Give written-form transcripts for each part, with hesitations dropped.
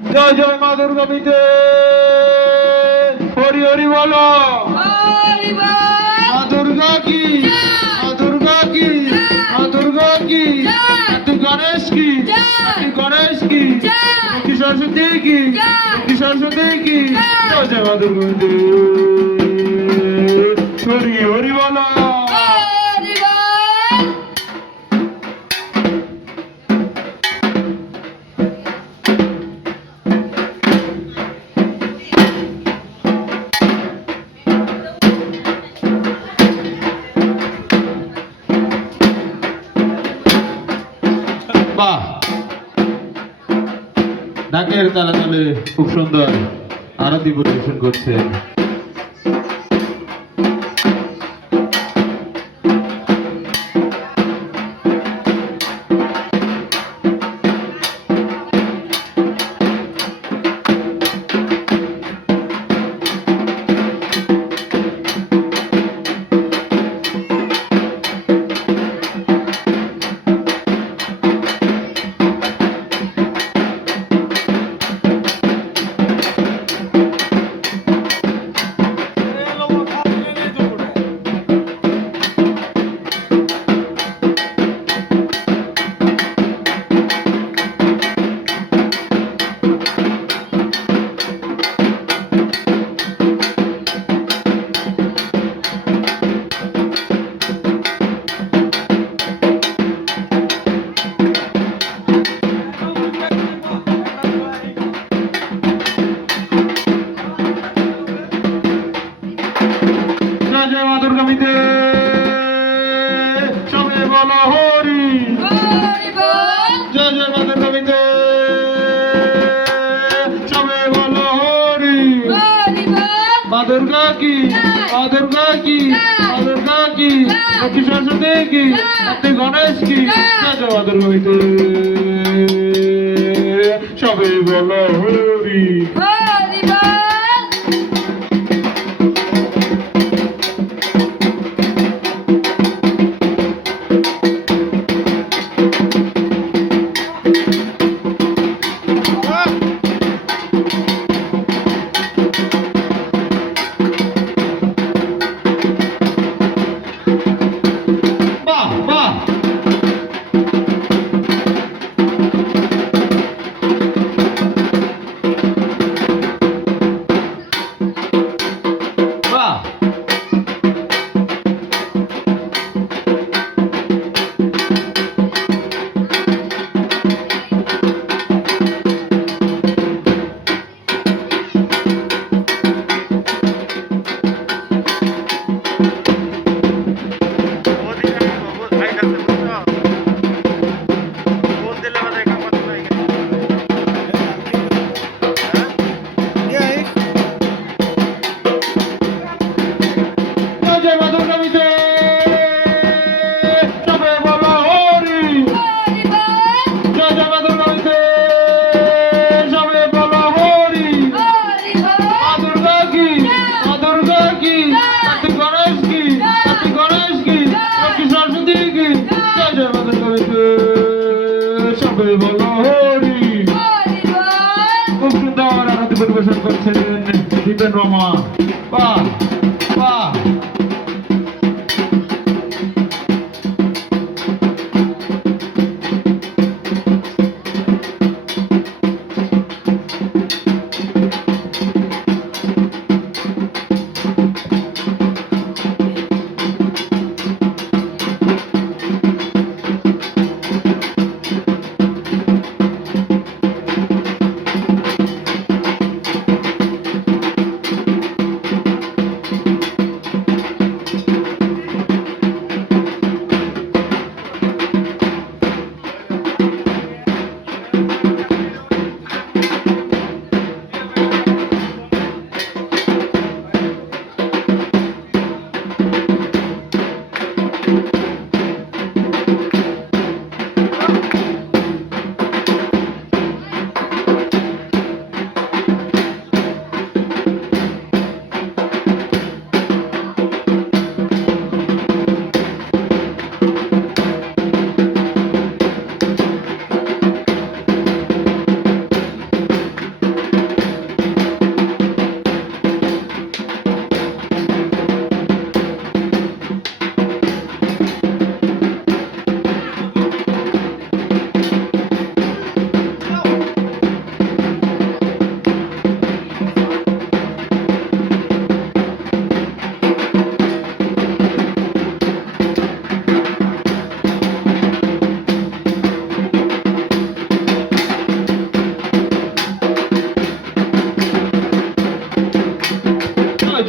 জয় জয় মা দুর্গা মিতে হরি হরি বলো। মা দুর্গা কি, মা দুর্গা কি, মা দুর্গা কি, তুই গণেশ কি, তুই গণেশ কি, লক্ষ্মী সরস্বতী কি, লক্ষ্মী সরস্বতী কি, জয় জয় মা দুর্গা মিতে হরি হরি বলো। বাহ, ঢাকের তালে তালে খুব সুন্দর আরতি পরিবেশন করছেন। জয় মা দুর্গা মিতে সবে বলো হরি, জয় জয় মা দুর্গা মিতে সবে বলো হরি। মা দুর্গা কি, মা দুর্গা কি, মা দুর্গা কি, লক্ষ্মী সরস্বতী কি, তুই গণেশ কি, জয় জয় মা দুর্গা মিতে সবে বলো হরি। খুব সুন্দর আরতি পরিবেশন করছেন দীপেন রমা। বাহ বাহ।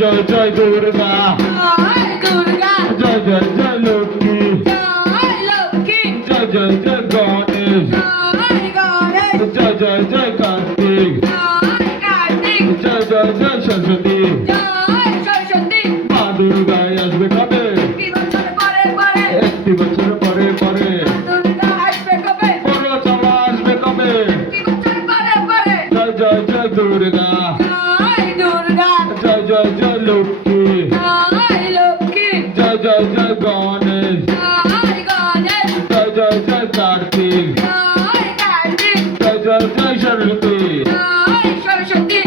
জয় জয় দুর্গা দুর্গা জয় জয় জয় লক্ষ্মী লক্ষ্মী জয় জয় জয় গণেশ গণেশ জয় জয় জয় কার্তিক কার্তিক জয় জয় জয় সরস্বতী জয় সরস্বতী মা দুর্গায় আসবে কবে কি বছর পরে পরে একটি বছর পরে পরে দুর্গা আসবে কবে বড় চালা আসবে কবে কি বছর পরে পরে জয় জয় জয় দুর্গা জয় দুর্গা জয় জয় জয় লক্ষ্মী জয় লক্ষ্মী জয় জয় জয় গণেশ জয় গণেশ জয় জয় জয় কার্তিক জয় কার্তিক জয় জয় জয় সরস্বতী জয় সরস্বতী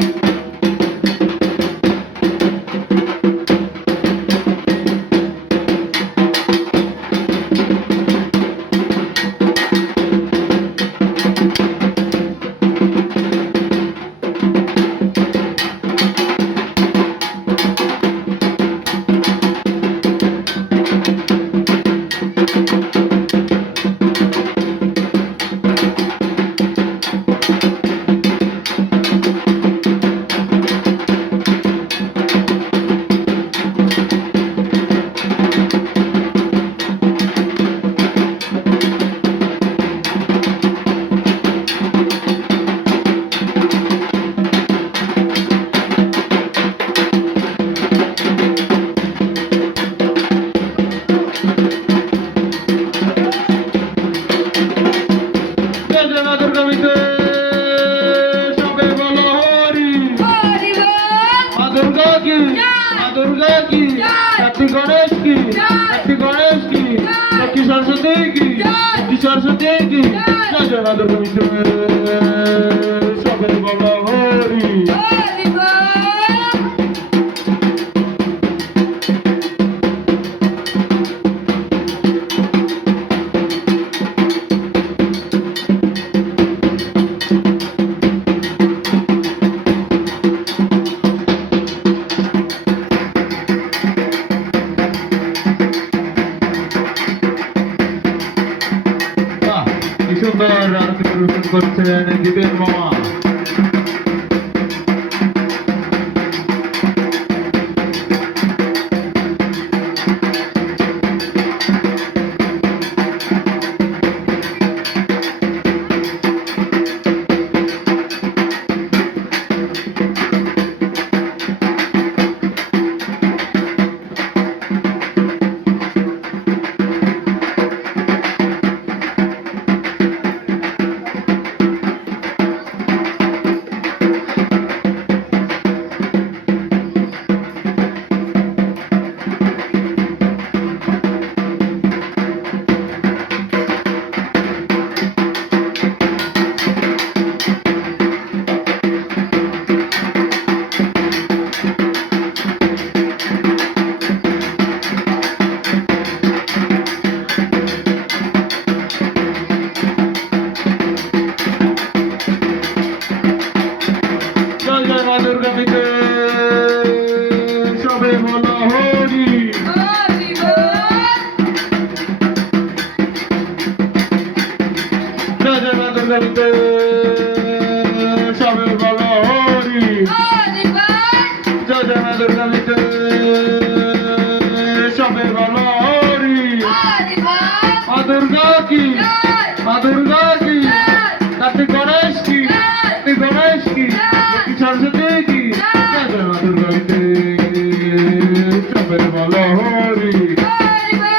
জয় জয় মা দুর্গা মিতে সবে বলো হরি হরি বল মা দুর্গা কি মা দুর্গা কি কার্তিক গণেশ কি কার্তিক গণেশ কি লক্ষ্মী সরস্বতী কি লক্ষ্মী সরস্বতী কি জয় জয় মা দুর্গা মিতে সবে বলো হরি হরি বল বাহ, কি সুন্দর আরতি পরিবেশন করছেন দিবেন মামা জয় জয় মা দুর্গা মিতে সবে বলো হরি হরি বল জয় জয় মা দুর্গা মিতে সবে বলো হরি হরি বল জয় জয় মা দুর্গা মিতে সবে বলো হরি হরি বল মা দুর্গা কি জয় মা দুর্গা কি জয় কার্তিক গণেশ কি কার্তিক গণেশ কি লক্ষ্মী সরস্বতী কি জয় জয় মা দুর্গা মিতে সবে বলো হরি হরি বল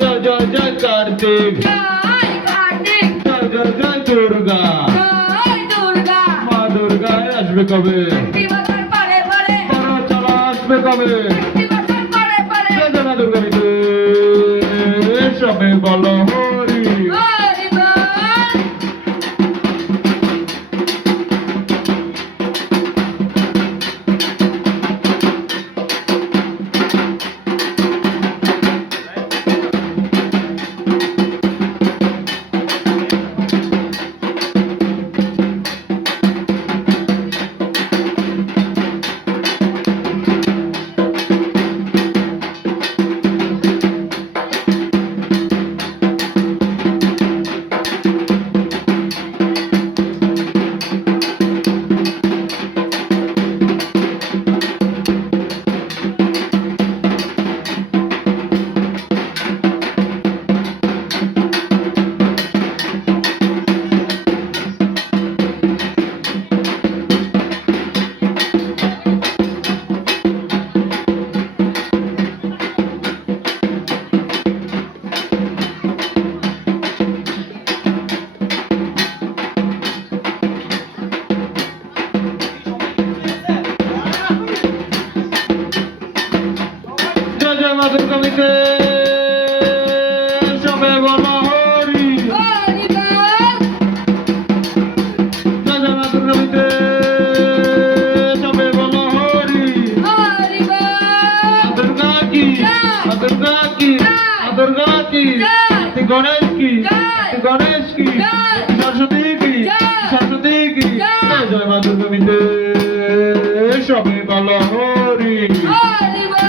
জয় জয় জয় কার্তিক জয় কার্তিক জয় জয় জয় দুর্গা জয় দুর্গা মা দুর্গা আসবে কবে একটি বছর পরে পরে বড় চলা আসবে কবে একটি বছর পরে পরে জয় জয় মা দুর্গা মিতে সবে বলো হরি হরি বল জয় জয় মা দুর্গা মিতে সবে বলো হরি হরি বল জয় জয় মা দুর্গা মিতে সবে বলো হরি হরি বল মা দুর্গা কি মা দুর্গা কি মা দুর্গা কি শ্রী গণেশ কি শ্রী গণেশ কি সরস্বতী কি সরস্বতী কি জয় জয় মা দুর্গা মিতে সবে বলো হরি হরি বল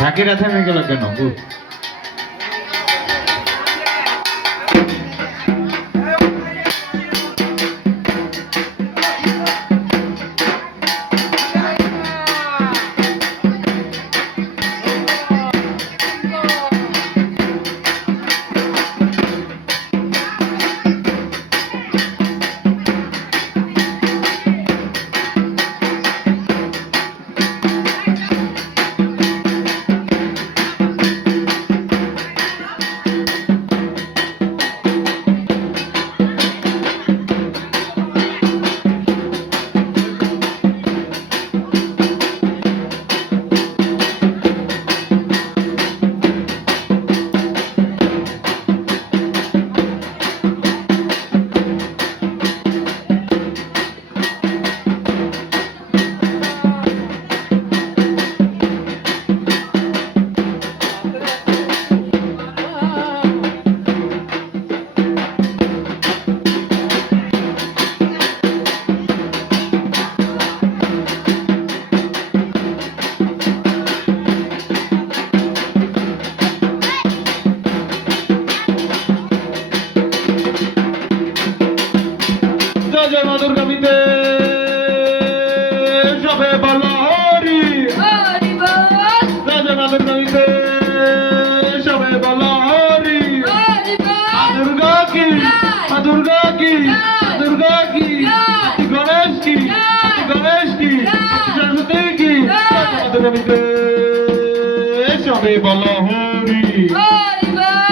ঢাকিরা থেমে গেল কেন জয় জয় মা দুর্গা মিতে সবে বলো হরি হরি বল জয় জয় মা দুর্গা মিতে সবে বলো হরি হরি মা বল দুর্গা কি মা দুর্গা কি মা দুর্গা কি শ্রী গণেশ কি শ্রী গণেশ কি সরস্বতী কি জয় জয় মা দুর্গা মিতে সবে বলো হরি হরি বল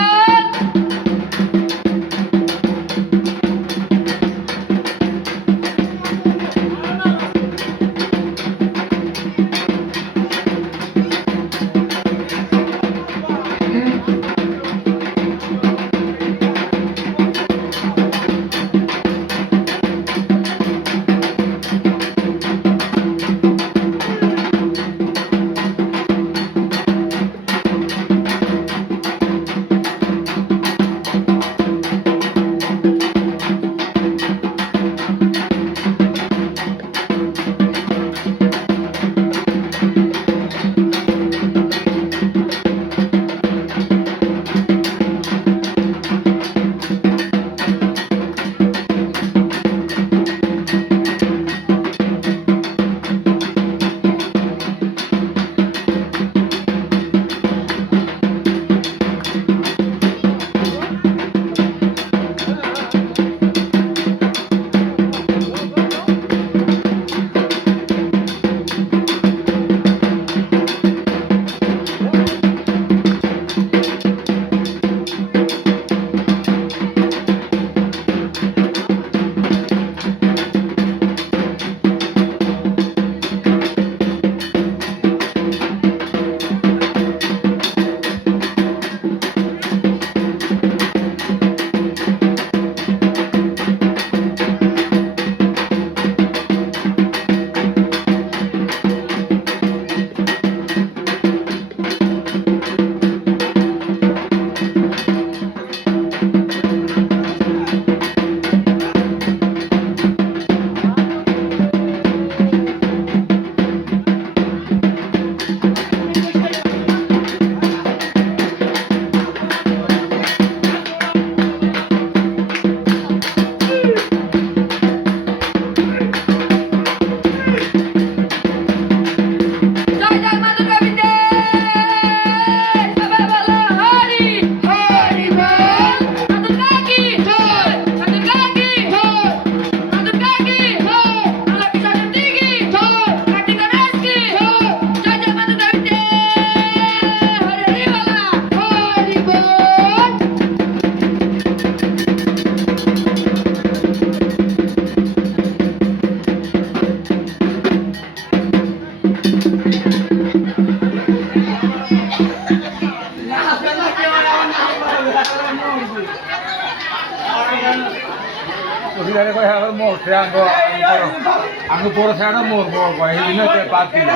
দিলে কয় হ্যাঁ মরছে আমি বড় ছাড়া মরবো এই দিনে 5 দিন